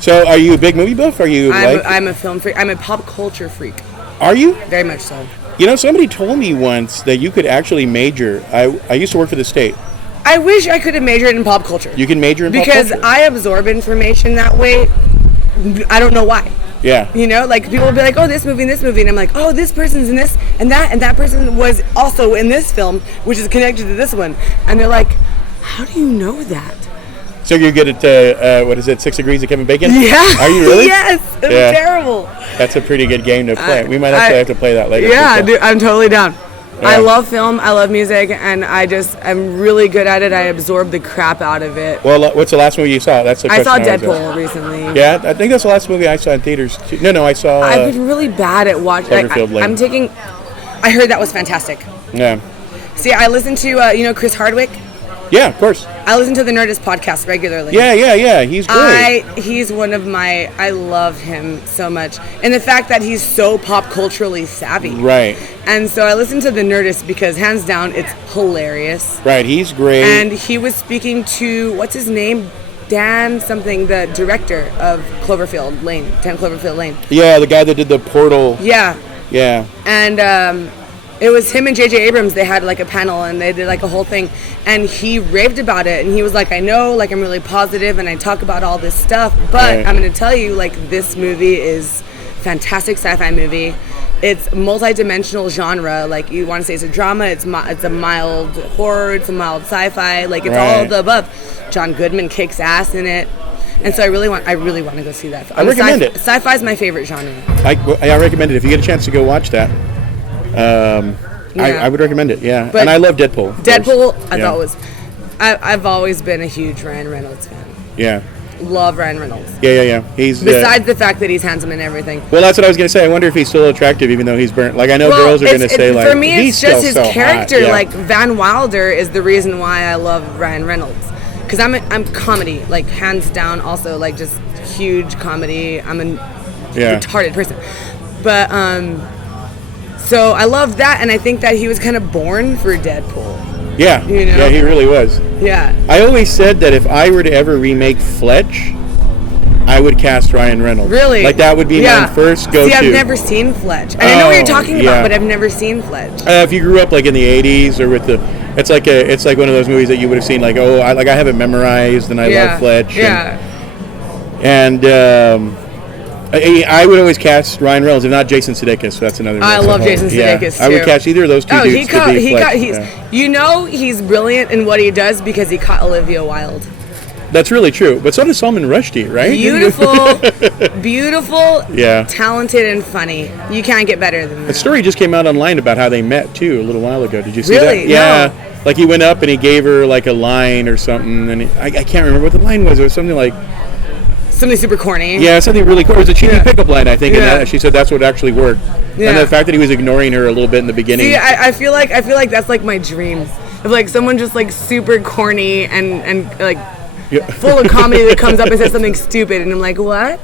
So, are you a big movie buff? Are you I'm a film freak. I'm a pop culture freak. Are you? Very much so. You know, somebody told me once that you could actually major. I used to work for the state. I wish I could have majored in pop culture. You can major in pop culture? Because I absorb information that way. I don't know why. Yeah. You know, like people will be like, oh, this movie, and I'm like, oh, this person's in this, and that person was also in this film, which is connected to this one. And they're like, how do you know that? So you're good at, what is it, 6 Degrees of Kevin Bacon? Yeah. Are you really? Yes. It's terrible. That's a pretty good game to play. We might actually have to play that later. Yeah, dude, I'm totally down. Yeah. I love film, I love music, and I'm really good at it. I absorb the crap out of it. Well, what's the last movie you saw? That's the I question. saw Deadpool recently. Yeah, I think that's the last movie I saw in theaters. No, I saw... I've been really bad at watching. I heard that was fantastic. Yeah. See, I listen to, Chris Hardwick. Yeah, of course. I listen to the Nerdist podcast regularly. Yeah. He's great. He's one of my... I love him so much. And the fact that he's so pop culturally savvy. Right. And so I listen to the Nerdist because, hands down, it's hilarious. Right, he's great. And he was speaking to... What's his name? Dan something, the director of 10 Cloverfield Lane. Yeah, the guy that did the Portal. Yeah. Yeah. And... it was him and J.J. Abrams. They had like a panel and they did like a whole thing, and he raved about it. And he was like, I know, like I'm really positive and I talk about all this stuff, but right. I'm going to tell you, like, this movie is fantastic sci-fi movie. It's multi-dimensional genre. Like, you want to say it's a drama, it's a mild horror, it's a mild sci-fi. Like, it's all of the above. John Goodman kicks ass in it. And so I really want to go see that. I recommend it. Sci-fi is my favorite genre. I recommend it. If you get a chance to go watch that. I would recommend it, yeah. But and I love Deadpool. I've always been a huge Ryan Reynolds fan. Yeah. Love Ryan Reynolds. Yeah. He's besides the fact that he's handsome and everything. Well, that's what I was gonna say. I wonder if he's still attractive, even though he's burnt. Like, I know girls are gonna say, like, for me, it's just his character. Yeah. Like, Van Wilder is the reason why I love Ryan Reynolds, because I'm comedy, like, hands down. Also, like, just huge comedy. I'm a retarded person, but so I love that, and I think that he was kind of born for Deadpool. Yeah, you know? Yeah, he really was. Yeah. I always said that if I were to ever remake Fletch, I would cast Ryan Reynolds. Really? Like, that would be my first go-to. See, I've never seen Fletch. And I know what you're talking about, but I've never seen Fletch. If you grew up, like, in the 80s or with the... It's like one of those movies that you would have seen, like, I have it memorized, and I love Fletch. Yeah. And I would always cast Ryan Reynolds, if not Jason Sudeikis. So that's another. I love Jason Sudeikis too. I would cast either of those two dudes to be Fletch. You know, he's brilliant in what he does because he caught Olivia Wilde. That's really true. But so does Salman Rushdie, right? Beautiful, talented, and funny. You can't get better than that. A story just came out online about how they met too a little while ago. Did you see that? Really? Yeah. No. Like, he went up and he gave her like a line or something, and I can't remember what the line was. It was something like. Something super corny. Yeah, something really cool. It was a cheeky pickup line, I think, and she said that's what actually worked. Yeah. And the fact that he was ignoring her a little bit in the beginning. See, I feel like that's like my dream. If like someone just like super corny and like full of comedy that comes up and says something stupid, and I'm like, what?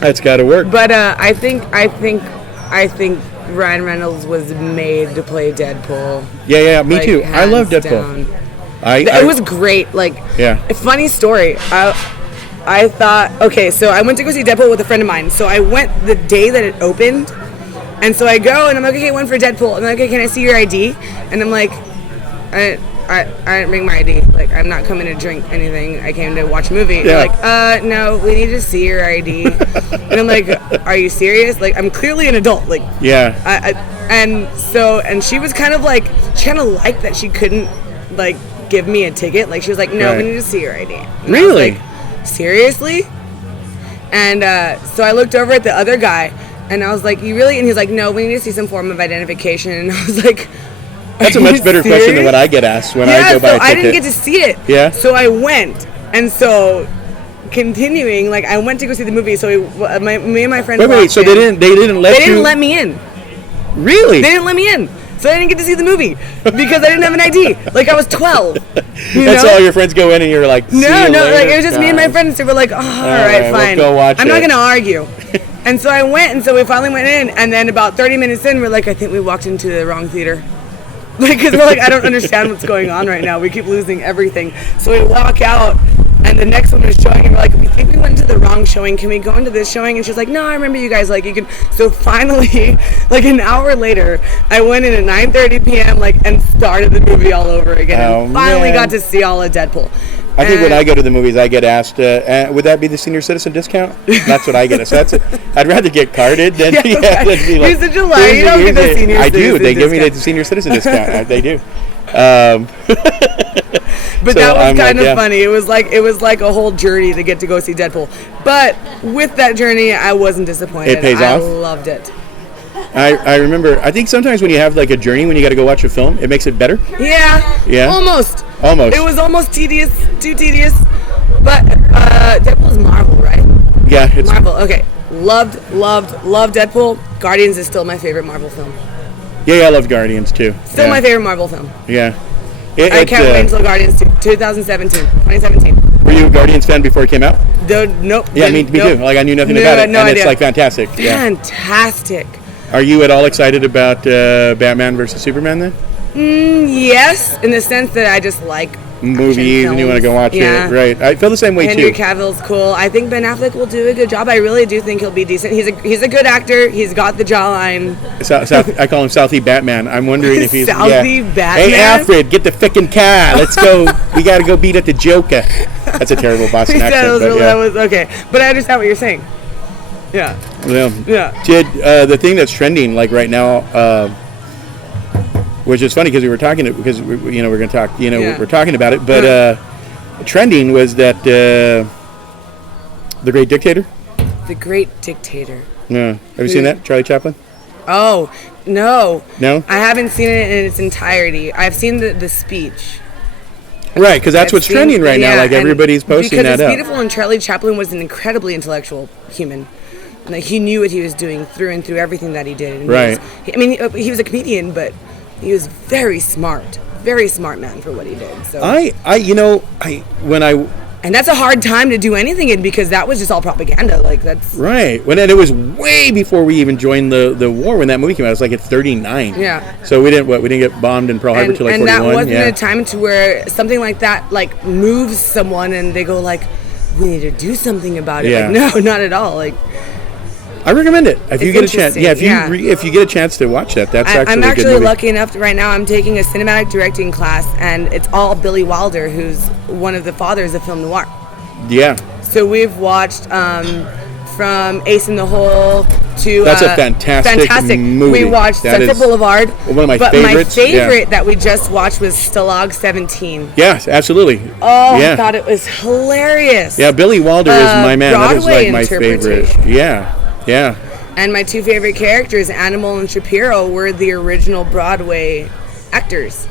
That's got to work. But I think Ryan Reynolds was made to play Deadpool. Yeah, me too. I love Deadpool. Down. It was great. Like, a funny story. I thought, okay, so I went to go see Deadpool with a friend of mine. So I went the day that it opened, and so I go and I'm like, okay, I went for Deadpool. I'm like, okay, can I see your ID? And I'm like, I didn't bring my ID. Like, I'm not coming to drink anything. I came to watch a movie. Yeah. They're like, no, we need to see your ID. And I'm like, are you serious? Like, I'm clearly an adult. Like, and she was kind of like, she kind of liked that she couldn't like give me a ticket. Like, she was like, no, we need to see your ID. And really? I was like, seriously? And so I looked over at the other guy, and I was like, you really? And he's like, no, we need to see some form of identification. And I was like, that's a much better question than what I get asked when I go buy a ticket. I didn't get to see it. Yeah. So I went, and so continuing, like, I went to go see the movie. So me and my friend. Wait. So they didn't let me in. Really? They didn't let me in. So I didn't get to see the movie because I didn't have an ID. Like, I was 12. That's all your friends go in and you're like, no, like, it was just me and my friends. So we're like, oh, all right, fine. We'll go watch I'm not going to argue. And so I went, and so we finally went in, and then about 30 minutes in, we're like, I think we walked into the wrong theater. Like, because we're like, I don't understand what's going on right now. We keep losing everything. So we walk out, and And the next one was showing, and we're like, we think we went to the wrong showing. Can we go into this showing? And she's like, no, I remember you guys. Like, you can. So finally, like an hour later, I went in at 9:30 p.m. and started the movie all over again. And finally got to see all of Deadpool. I think when I go to the movies, I get asked, would that be the senior citizen discount? That's what I get. So that's it. I'd rather get carded than than be like. You're such a liar. You don't get the senior citizen I do. They give me discount. the senior citizen discount. They do. But that was kind of funny. It was like a whole journey to get to go see Deadpool. But with that journey, I wasn't disappointed. It pays off? I loved it. I remember, I think sometimes when you have like a journey, when you got to go watch a film, it makes it better. Yeah. Almost. It was almost tedious, too tedious. But Deadpool's Marvel, right? Yeah. It's Marvel. Okay. Loved Deadpool. Guardians is still my favorite Marvel film. Yeah, I love Guardians too. Still my favorite Marvel film. Yeah. I can't wait until Guardians 2017. Were you a Guardians fan before it came out? Nope. Yeah, me too. Like I knew nothing about it, and idea. it's like fantastic. Fantastic. Yeah. Are you at all excited about Batman versus Superman then? Yes, in the sense that I just like movies and you want to go watch it, right? I feel the same way Henry too. Cavill's cool. I think Ben Affleck will do a good job. I really do think he'll be decent. He's a good actor. He's got the jawline. I call him Southie Batman. I'm wondering if he's Southie Batman. Hey Alfred, get the frickin' car. Let's go. We got to go beat up the Joker. That's a terrible Boston accent. That was okay, but I understand what you're saying. Yeah. Jid, the thing that's trending like right now, which is funny because we're going to talk. We're talking about it, but trending was that The Great Dictator. The Great Dictator. Yeah. Have you seen that, Charlie Chaplin? Oh no. No. I haven't seen it in its entirety. I've seen the speech. Right, because that's what's trending right now. Like everybody's posting that up. Because it's beautiful, and Charlie Chaplin was an incredibly intellectual human. Like he knew what he was doing through and through everything that he did. And right. He was a comedian, but he was very smart man for what he did. So and that's a hard time to do anything in because that was just all propaganda. Like that's right. When it was way before we even joined the war when that movie came out. It was like at 39. Yeah. So we didn't get bombed in Pearl Harbor until like 41. And that wasn't a time to where something like that like moves someone and they go like, we need to do something about it. Yeah. Like, no, not at all. Like. I recommend it if you get a chance. Yeah, if you get a chance to watch that, that's actually I'm a good actually movie. lucky enough right now. I'm taking a cinematic directing class, and it's all Billy Wilder, who's one of the fathers of film noir. Yeah. So we've watched from Ace in the Hole to that's a fantastic movie. We watched Sunset Boulevard. One of my But favorites. my favorite that we just watched was Stalag 17. Yes, absolutely. Oh, I thought it was hilarious. Yeah, Billy Wilder is my man. Broadway that is like my favorite. Yeah. And my two favorite characters, Animal and Shapiro, were the original Broadway actors.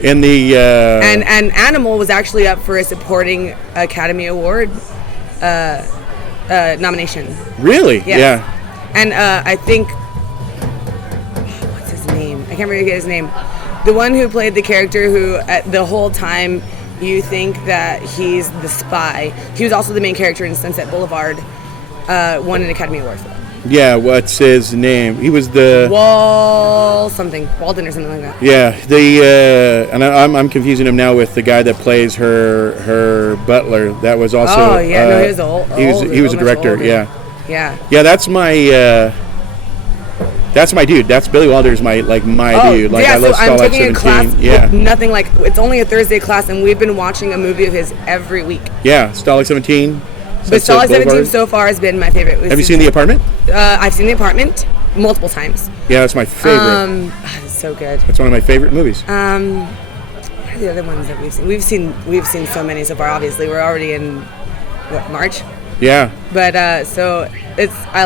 In the and Animal was actually up for a supporting Academy Award nomination. Really? Yes. Yeah. And I think what's his name? I can't really get his name. The one who played the character who the whole time you think that he's the spy. He was also the main character in Sunset Boulevard. Won an Academy Award for that. Yeah, what's his name? He was the Walden or something like that. Yeah, and I'm confusing him now with the guy that plays her butler. That was also. Oh yeah, no, he was old. He was a director. Older. Yeah. Yeah, that's my dude. That's Billy Wilder's my dude. Like I love I'm Stalag taking 17. a class with nothing like it's only a Thursday class, and we've been watching a movie of his every week. Yeah, Stalag 17. But Stalag 17 so far has been my favorite. Have you seen The Apartment? I've seen The Apartment multiple times. Yeah, that's my favorite. It's so good. It's one of my favorite movies. What are the other ones that we've seen? We've seen so many so far. Obviously, we're already in March. Yeah. But I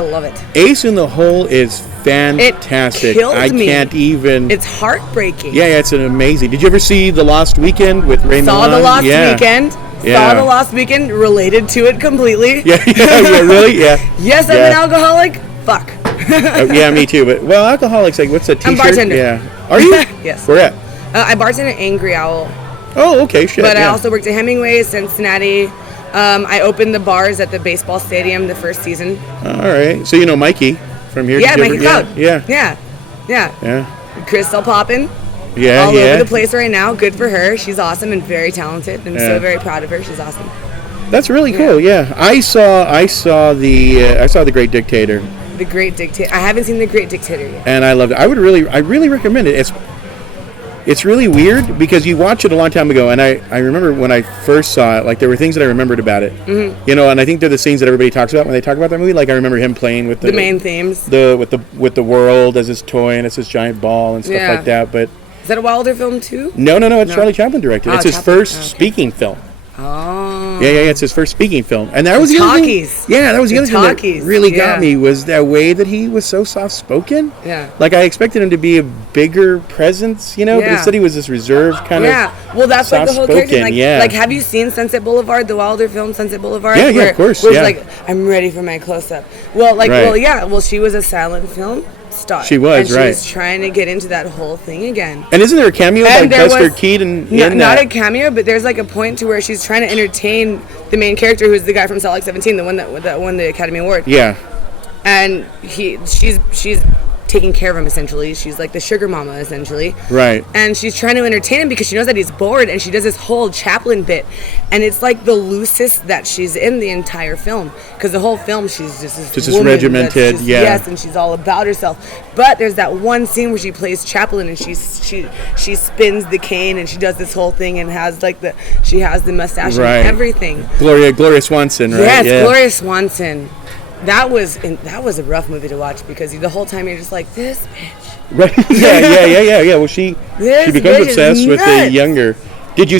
love it. Ace in the Hole is fantastic. It killed me. Can't even. It's heartbreaking. Yeah, it's an amazing. Did you ever see The Lost Weekend with Ray Milland? Saw The Lost Weekend. Saw The Lost Weekend, related to it completely. Yeah, really? Yeah. Yes, I'm an alcoholic. Fuck. Yeah, me too. But alcoholics, like, what's a T-shirt? I'm bartender. Yeah. Are you? Yes. Where at? I bartend at Angry Owl. Oh, okay, shit. But I also worked at Hemingway's, Cincinnati. I opened the bars at the baseball stadium the first season. All right. So you know Mikey from here? Yeah, Mikey Cloud. Yeah. Crystal Poppin'. Yeah, all over the place right now. Good for her. She's awesome and very talented. I'm so very proud of her. She's awesome. That's really cool. Yeah, I saw the Great Dictator. The Great Dictator. I haven't seen The Great Dictator yet. And I loved it. I really recommend it. It's really weird because you watch it a long time ago, and I remember when I first saw it, like there were things that I remembered about it. Mm-hmm. You know, and I think they're the scenes that everybody talks about when they talk about that movie. Like I remember him playing with the main themes, with the world as his toy and it's his giant ball and stuff like that. But is that a Wilder film too? No. It's Charlie Chaplin directed. It's his first speaking film. Oh. Yeah. It's his first speaking film, and that was the talkies. That was the other thing that really got me was that way that he was so soft spoken. Yeah. Like I expected him to be a bigger presence, you know, but instead he was this reserved kind of. Yeah. Well, that's like the whole character. Like, have you seen Sunset Boulevard, the Wilder film, Sunset Boulevard? Yeah, of course. Where it's like, I'm ready for my close up. Well, well, she was a silent film star. She was, and she was trying to get into that whole thing again. And isn't there a cameo by Buster Keaton? Not a cameo, but there's like a point to where she's trying to entertain the main character, who's the guy from Salt Lake 17, the one that won the Academy Award. Yeah. And she's taking care of him, essentially. She's like the sugar mama, essentially. Right. And she's trying to entertain him because she knows that he's bored, and she does this whole Chaplin bit. And it's like the loosest that she's in the entire film. Because the whole film, she's just this regimented, Yes, and she's all about herself. But there's that one scene where she plays Chaplin, and she spins the cane, and she does this whole thing, and has like she has the mustache and everything. Gloria Swanson, right? Yes, Gloria Swanson. That was a rough movie to watch because the whole time you're just like, this bitch. Right? Yeah. Well, she becomes obsessed with the younger. Did you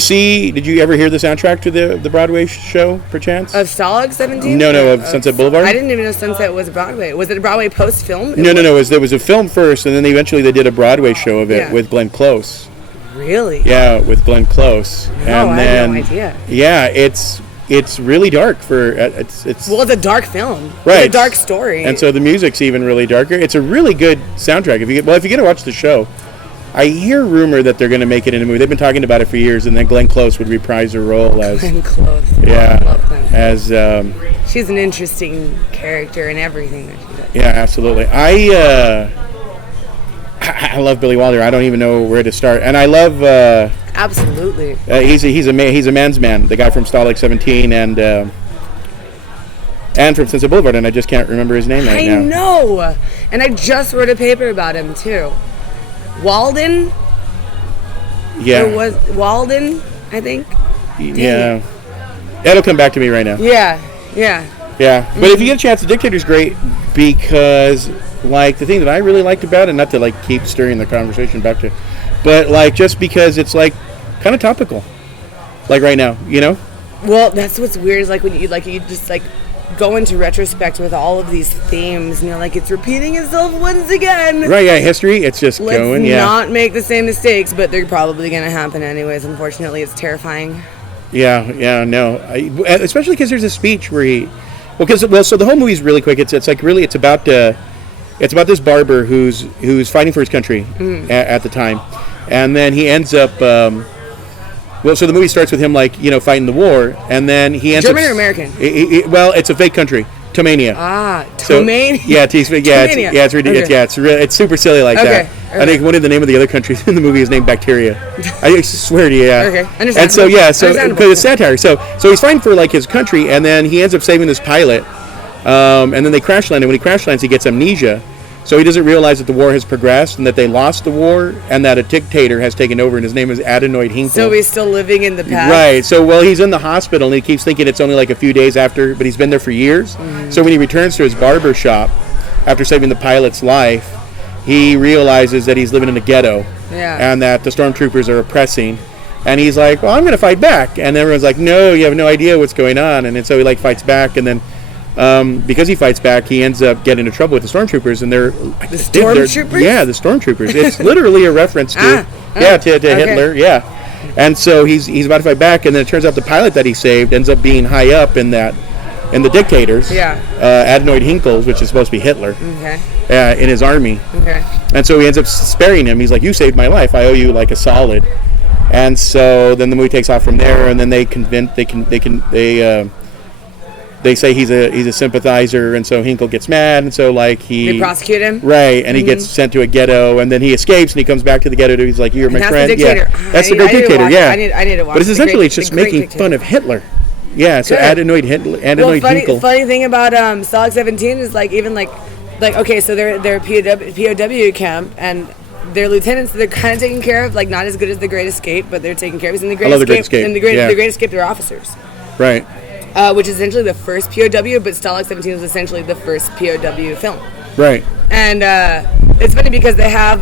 ever hear the soundtrack to the Broadway show, perchance? Of Stalag 17? No, of Sunset Boulevard? I didn't even know Sunset was Broadway. Was it a Broadway post-film? No. There was a film first, and then eventually they did a Broadway show of it with Glenn Close. Really? Yeah, with Glenn Close. No, I had no idea. Yeah, it's really dark for it's a dark film, right? It's a dark story, and so the music's even really darker. It's a really good soundtrack. If you get to watch the show, I hear rumor that they're going to make it in a movie. They've been talking about it for years, and then Glenn Close would reprise her role as Glenn Close. Yeah, love Glenn. As she's an interesting character in everything that she does. Yeah, absolutely. I love Billy Wilder. I don't even know where to start, and I love. Absolutely. He's a man's man. The guy from Salt Lake 17 and from Sunset Boulevard, and I just can't remember his name right now. I know, and I just wrote a paper about him too. Walden. Yeah. Or was Walden? I think. Yeah. That'll come back to me right now. Yeah. Mm-hmm. But if you get a chance, The Dictator's great because, like, the thing that I really liked about it, not to like keep stirring the conversation back to, but like just because it's like kind of topical, like right now, you know. Well, that's what's weird is like when you just like go into retrospect with all of these themes, and you're like, it's repeating itself once again. Right? Yeah, history. It's just going. Yeah. Let's not make the same mistakes, but they're probably going to happen anyways. Unfortunately, it's terrifying. Yeah. No, especially because there's a speech where so the whole movie's really quick. It's about this barber who's fighting for his country at the time. And then he ends up, so the movie starts with him, like, you know, fighting the war, and then he ends German or American? It's a fake country, Tomania. Tomania? So, it's ridiculous. Okay. It's super silly like that. Okay. I think one of the name of the other countries in the movie is named Bacteria. I swear to you, yeah. Okay, understandable. And so, because it's satire. So he's fighting for, like, his country, and then he ends up saving this pilot, and then they crash land, and when he crash lands, he gets amnesia. So he doesn't realize that the war has progressed and that they lost the war and that a dictator has taken over, and his name is Adenoid Hinkle. So he's still living in the past. Right. So, he's in the hospital and he keeps thinking it's only like a few days after, but he's been there for years. Mm-hmm. So when he returns to his barber shop after saving the pilot's life, he realizes that he's living in a ghetto and that the stormtroopers are oppressing. And he's like, well, I'm going to fight back. And everyone's like, no, you have no idea what's going on. And so he fights back, and then because he fights back, he ends up getting into trouble with the stormtroopers, and they're the stormtroopers. Yeah, the stormtroopers. It's literally a reference to Hitler. Yeah, and so he's about to fight back, and then it turns out the pilot that he saved ends up being high up in the dictators. Yeah. Adenoid Hinkle, which is supposed to be Hitler. Okay. In his army. Okay. And so he ends up sparing him. He's like, "You saved my life. I owe you like a solid." And so then the movie takes off from there, and then they say he's a sympathizer, and so Hinkle gets mad, and so like they prosecute him, right? And he gets sent to a ghetto, and then he escapes, and he comes back to the ghetto. He's like, "You're my friend." The dictator. That's the Great Dictator. Yeah, I need to watch. But it's essentially just making fun of Hitler. Yeah, so adenoid Hinkle. Funny thing about Stalag 17 is like even like okay, so they're POW camp and their lieutenants, they're kind of taken care of, like not as good as the Great Escape, but they're taken care of. In the Great Escape, the Great Escape, they're officers, right? Which is essentially the first POW, but Stalag 17 was essentially the first POW film, right? And it's funny because they have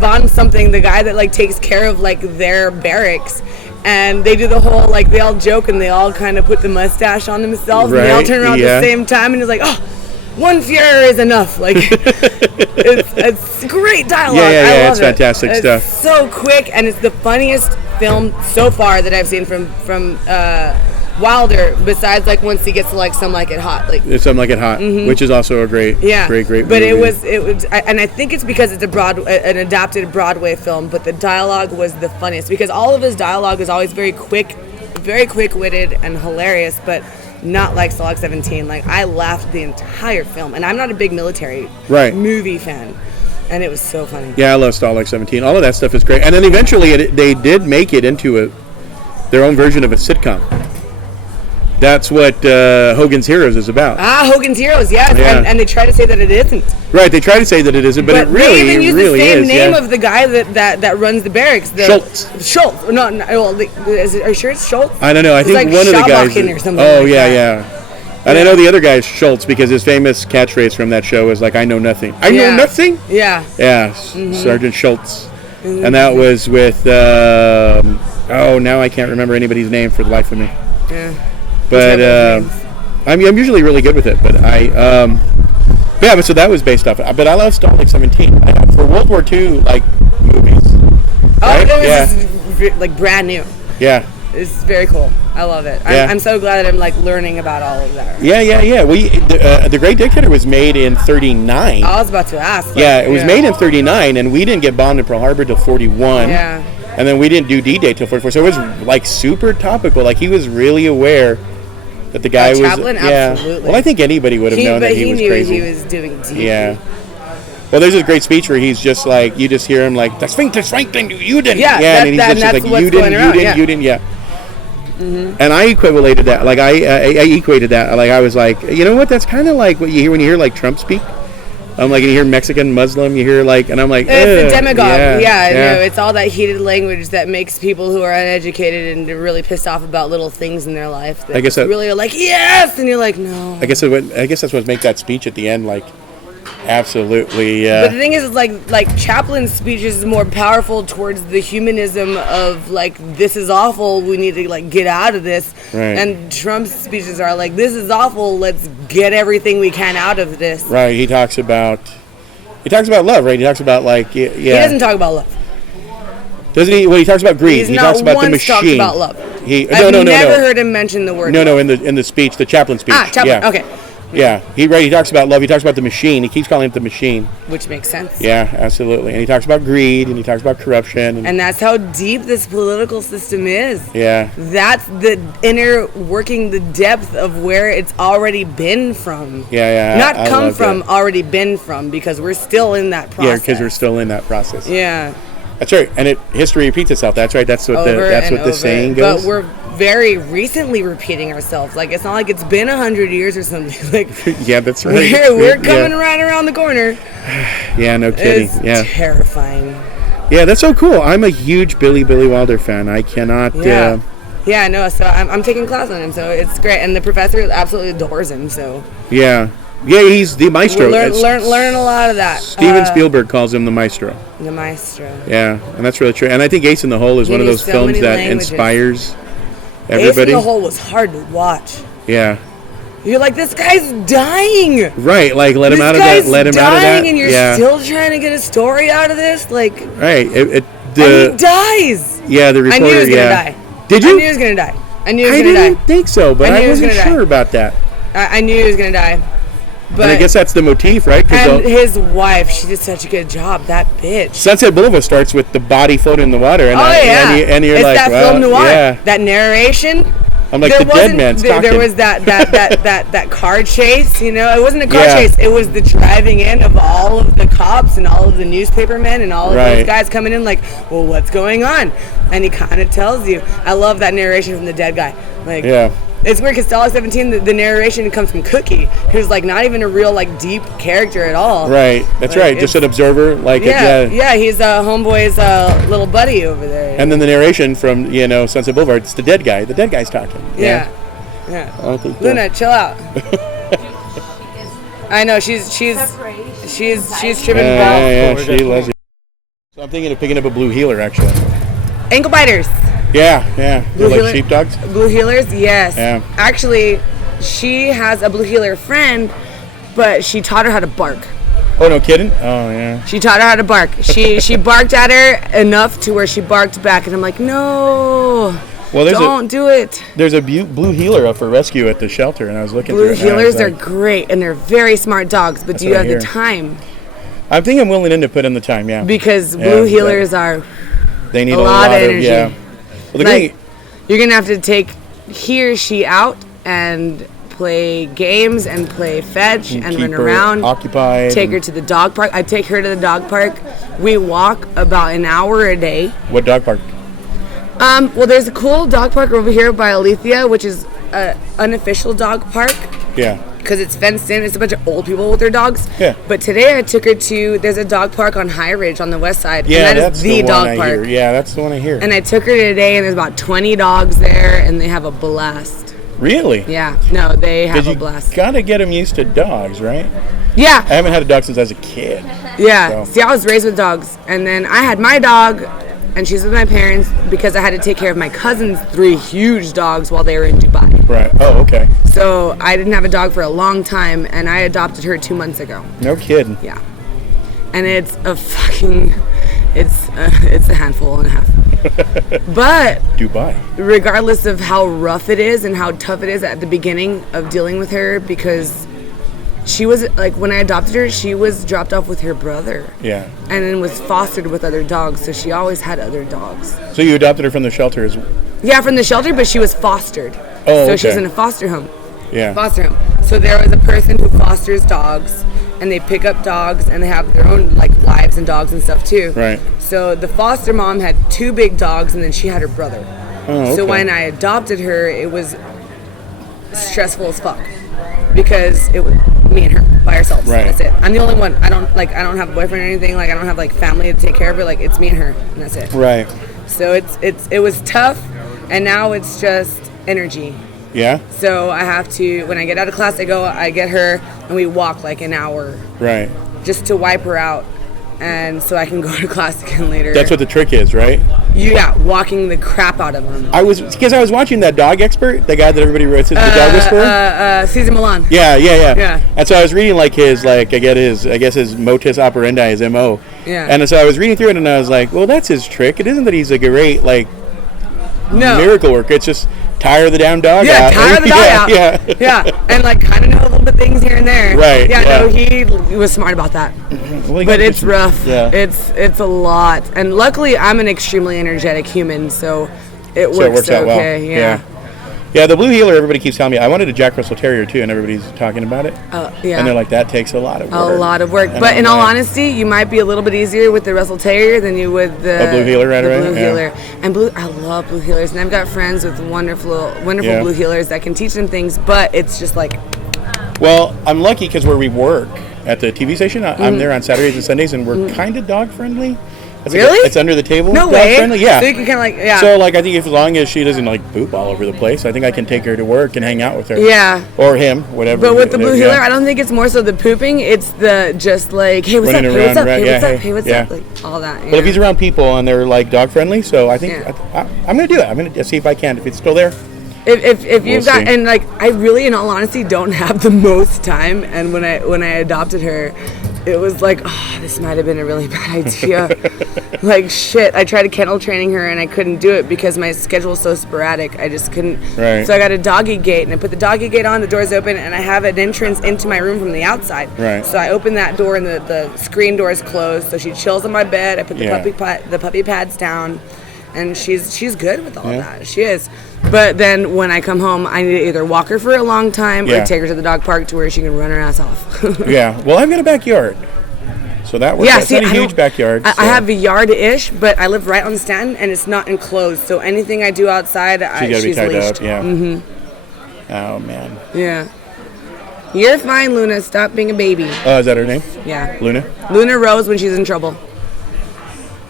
Von something, the guy that like takes care of like their barracks. And they do the whole, like, they all joke and they all kind of put the mustache on themselves. Right, and they all turn around at the same time and it's like, oh, one Fuhrer is enough. Like, it's great dialogue. Yeah, it's fantastic stuff. It's so quick, and it's the funniest film so far that I've seen from Wilder, besides, like, once he gets to, like, Some Like It Hot. Like, Some Like It Hot, which is also a great movie. But it was, and I think it's because it's an adapted Broadway film, but the dialogue was the funniest, because all of his dialogue is always very quick-witted and hilarious, but not like Stalag 17. Like, I laughed the entire film, and I'm not a big military movie fan, and it was so funny. Yeah, I love Stalag 17. All of that stuff is great. And then eventually they did make it into their own version of a sitcom. That's what Hogan's Heroes is about. Hogan's Heroes, yes. Yeah. And they try to say that it isn't. Right, they try to say that it isn't, but it really is. They even use the same name of the guy that runs the barracks. Schultz. No, are you sure it's Schultz? I don't know. I think like one of the guys. Or something And I know the other guy is Schultz because his famous catchphrase from that show is like, "I know nothing." I know nothing. Yeah. Yeah, Sergeant Schultz, and that was with. Now I can't remember anybody's name for the life of me. Yeah. But I'm usually really good with it. But but so that was based off it. But I love Stalag 17 for World War II like movies. Right? It was like brand new. Yeah, it's very cool. I love it. I'm so glad that I'm like learning about all of that. Yeah. The Great Dictator was made in 39. I was about to ask. It was made in 39, and we didn't get bombed in Pearl Harbor till 41. Yeah. And then we didn't do D-Day till 44. So it was like super topical. Like he was really aware that the guy was. Chaplin, absolutely. Well, I think anybody would have known that he was crazy. He knew he was doing D. Yeah. Well, there's this great speech where he's just like, you just hear him like, "Das fängt, you didn't." Yeah, and he's just like, "You didn't." Yeah. Mm-hmm. And I equated that. Like I equated that. Like I was like, you know what? That's kind of like what you hear when you hear like Trump speak. I'm like, you hear Mexican, Muslim, you hear like, and I'm like, it's a demagogue. No, it's all that heated language that makes people who are uneducated and really pissed off about little things in their life. I guess that really are like, yes, and you're like, no. I guess that's what makes that speech at the end like, absolutely. But the thing is, like Chaplin's speech is more powerful towards the humanism of like, this is awful, we need to like get out of this. Right. And Trump's speeches are like, this is awful, let's get everything we can out of this. Right. He talks about love, right? He talks about like, He doesn't talk about love. Doesn't he? Well, he talks about greed. He talks about the machine. Talked about love. I've never heard him mention the word. No, in the speech, the Chaplin speech. Chaplin. Yeah. Okay. Yeah, he talks about love. He talks about the machine. He keeps calling it the machine, which makes sense. Yeah, absolutely. And he talks about greed, and he talks about corruption, and that's how deep this political system is. Yeah, that's the inner working, the depth of where it's already been from. Yeah. Not come from, already been from, because we're still in that process. Yeah, because we're still in that process. Yeah, that's right. And history repeats itself. That's right. That's what the saying goes. But we're very recently repeating ourselves. Like, it's not like it's been 100 years or something. Like, yeah, that's right. We're coming right around the corner. Yeah, no kidding. It's terrifying. Yeah, that's so cool. I'm a huge Billy Wilder fan. I cannot. Yeah, no. So I'm taking class on him. So it's great, and the professor absolutely adores him. So yeah, he's the maestro. Learn a lot of that. Steven Spielberg calls him the maestro. The maestro. Yeah, and that's really true. And I think Ace in the Hole is one of those films that inspires everybody. Ace in the Hole was hard to watch. Yeah. You're like, this guy's dying. Right, like let him out of that. Let him out of that. And you're still trying to get a story out of this, like. Right. And he dies. Yeah, the reporter. I knew he was gonna die. Did you? I knew he was gonna die. I didn't think so, but I wasn't sure about that. I knew he was gonna die. But and I guess that's the motif, right? And his wife, she did such a good job. That bitch. Sunset Boulevard starts with the body floating in the water, and and you're it's like, that film noir, yeah. that narration. I'm like, the dead man's talking. There was that car chase, you know. It wasn't a car Yeah. chase. It was the driving in of all of the cops and all of the newspapermen and all of Right. those guys coming in like, well, what's going on? And he kind of tells you. I love that narration from the dead guy. Like, Yeah. it's weird because Stalag 17, the narration comes from Cookie, who's like not even a real like deep character at all. Right. That's Like, right. Just an observer. Like, Yeah, he's homeboy's little buddy over there. And then the narration from, you know, Sunset Boulevard, it's the dead guy. The dead guy's talking. Yeah. I think Luna, chill out. I know she's tripping balls. Yeah, she loves it. So I'm thinking of picking up a blue heeler, actually. Ankle biters. Yeah. Blue They're heeler- like sheepdogs. Blue heelers, yes. Yeah. Actually, she has a blue heeler friend, but she taught her how to bark. Oh, no kidding? Oh, yeah. She taught her how to bark. She barked at her enough to where she barked back, and I'm like, no. Well, don't do it. There's a blue heeler up for rescue at the shelter, and I was looking Blue through it. heelers are great, and they're very smart dogs, but do you what I have the hear. time? I think I'm willing to put in the time, yeah. Because blue heelers are They need a lot of of energy. yeah. Well, the like, thing, you're going to have to take he or she out and play games and play fetch and keep run her around. occupied. Take her to the dog park. I take her to the dog park. We walk about an hour a day. What dog park? Well, there's a cool dog park over here by Alethea, which is an unofficial dog park. Yeah. Because it's fenced in. It's a bunch of old people with their dogs. Yeah. But today I took her to, there's a dog park on High Ridge on the west side. Yeah, and that that's is the one dog I park. hear. Yeah, that's the one I hear. And I took her today, and there's about 20 dogs there, and they have a blast. Really? Yeah. No, they have a You blast. gotta get them used to dogs, right? Yeah. I haven't had a dog since I was a kid. Yeah. So. See, I was raised with dogs, and then I had my dog, and she's with my parents because I had to take care of my cousin's 3 huge dogs while they were in Dubai. Right. Oh, okay. So I didn't have a dog for a long time, and I adopted her 2 months ago. No kidding. Yeah. And it's a fucking, it's a handful and a half. But Dubai. regardless of how rough it is and how tough it is at the beginning of dealing with her, because she was like, when I adopted her, she was dropped off with her brother. Yeah. And then was fostered with other dogs, so she always had other dogs. So you adopted her from the shelter as well? Yeah, from the shelter, but she was fostered. Oh, so okay. she's in a foster home. Yeah. Foster home. So there was a person who fosters dogs, and they pick up dogs, and they have their own like lives and dogs and stuff too. Right. So the foster mom had 2 big dogs, and then she had her brother. Oh, okay. So when I adopted her, it was stressful as fuck because it was me and her by ourselves. Right. That's it. I'm the only one. I don't have a boyfriend or anything. Like I don't have like family to take care of her. Like it's me and her, and that's it. Right. So it was tough, and now it's just energy. Yeah. So I have to, when I get out of class, I get her, and we walk like an hour Right. just to wipe her out, and so I can go to class again later. That's what the trick is, right? Yeah, walking the crap out of them. I was watching that dog expert, the guy that everybody writes as the dog whisperer. Cesar Milan. Yeah. And so I was reading like his I guess his modus operandi, his MO. Yeah. And so I was reading through it, and I was like, well, that's his trick. It isn't that he's a great No. miracle worker. It's just tire the damn dog out. Tire the dog out. Yeah. Yeah, and like kind of know a little bit things here and there. Right, Yeah, yeah. No, he was smart about that. Well, But it's rough. Yeah. It's a lot, and luckily I'm an extremely energetic human, so it works out well. okay. Yeah. Yeah, the blue heeler, everybody keeps telling me. I wanted a Jack Russell Terrier too, and everybody's talking about it. Yeah. And they're like, that takes a lot of work. A lot of work. And But I'm in all like, honesty, you might be a little bit easier with the Russell Terrier than you would the blue heeler, right the away? blue Yeah. heeler. And I love blue heelers, and I've got friends with wonderful Yeah. blue heelers that can teach them things. But it's just like, Well, I'm lucky because where we work at the TV station, Mm-hmm. I'm there on Saturdays and Sundays, and we're kind of dog friendly. Really? It's under the table. no dog way. friendly. Yeah. So you can kind of like, yeah. So like I think as long as she doesn't like poop all over the place, I think I can take her to work and hang out with her. Yeah. Or him, whatever. But with the blue yeah. heeler, I don't think it's more so the pooping. It's the just like, hey, what's Running up? Hey, what's around, up? right, Hey, yeah, what's up? hey, Hey, what's yeah. up? Like all that. But if he's around people and they're like dog friendly, so I think Yeah. I'm gonna do it. I'm gonna see if I can. If it's still there. If you've got, see. and like I really, in all honesty, don't have the most time. And when I adopted her, it was like, oh, this might have been a really bad idea. Like shit, I tried kennel training her and I couldn't do it because my schedule was so sporadic. I just couldn't. Right. So I got a doggy gate, and I put the doggy gate on, the door's open, and I have an entrance into my room from the outside. Right. So I open that door, and the screen door is closed. So she chills on my bed. I put the Yeah. puppy pads down. and she's good with all that. She is. But then when I come home, I need to either walk her for a long time or take her to the dog park to where she can run her ass off. Yeah. Well, I've got a backyard. So that works. It's not a huge backyard. I have a yard-ish, but I live right on Stanton, and it's not enclosed. So anything I do outside, she's tied leashed. up. Yeah. Mm-hmm. Oh, man. Yeah. You're fine, Luna. Stop being a baby. Oh, is that her name? Yeah. Luna? Luna Rose when she's in trouble.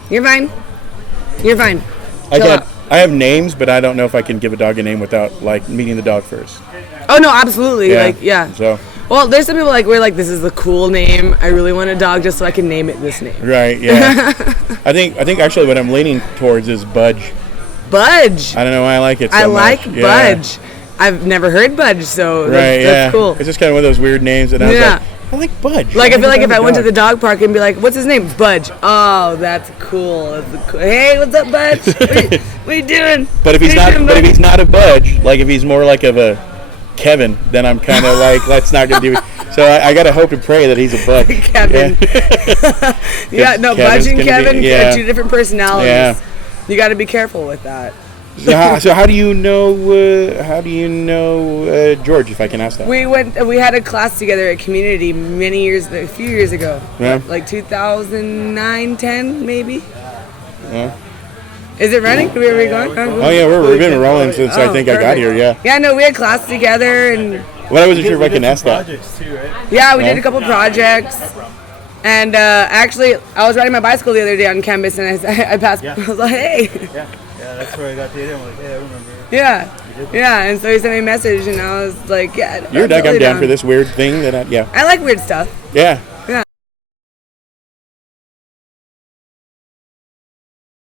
You're fine. You're fine. I have names, but I don't know if I can give a dog a name without, like, meeting the dog first. Oh, no, absolutely. Yeah. So... Well, there's some people we're like, this is a cool name. I really want a dog just so I can name it this name. Right, yeah. I think actually what I'm leaning towards is Budge. Budge? I don't know why I like it so I much. like Budge. I've never heard Budge, so that's cool. It's just kind of one of those weird names that I was like, I like Budge. Like, I feel like if I went to the dog park and be like, what's his name? Budge. Oh, that's cool. Hey, what's up, Budge? What are you doing? But if he's not a Budge, like if he's more like of a Kevin, then I'm kind of like, let's not gonna do it. So I gotta hope and pray that he's a Budge. Kevin. Budge and Kevin are two different personalities. Yeah. You got to be careful with that. So how do you know George, if I can ask that? We had a class together at Community a few years ago. Yeah. Like 2009, 10 maybe. Yeah. Is it running? Are we going? Oh yeah, we've been rolling since I think I got here. Yeah. Yeah, no, we had class together, and. Well, I wasn't sure if I can ask that. Too, right? Yeah, we did a couple projects, and actually, I was riding my bicycle the other day on campus, and I passed. Yeah. I was like, hey. Yeah, that's where I got the idea. I'm like, hey, I remember. Yeah, and so he sent me a message, and I was like, yeah. You're I'm down for this weird thing that I like weird stuff. Yeah.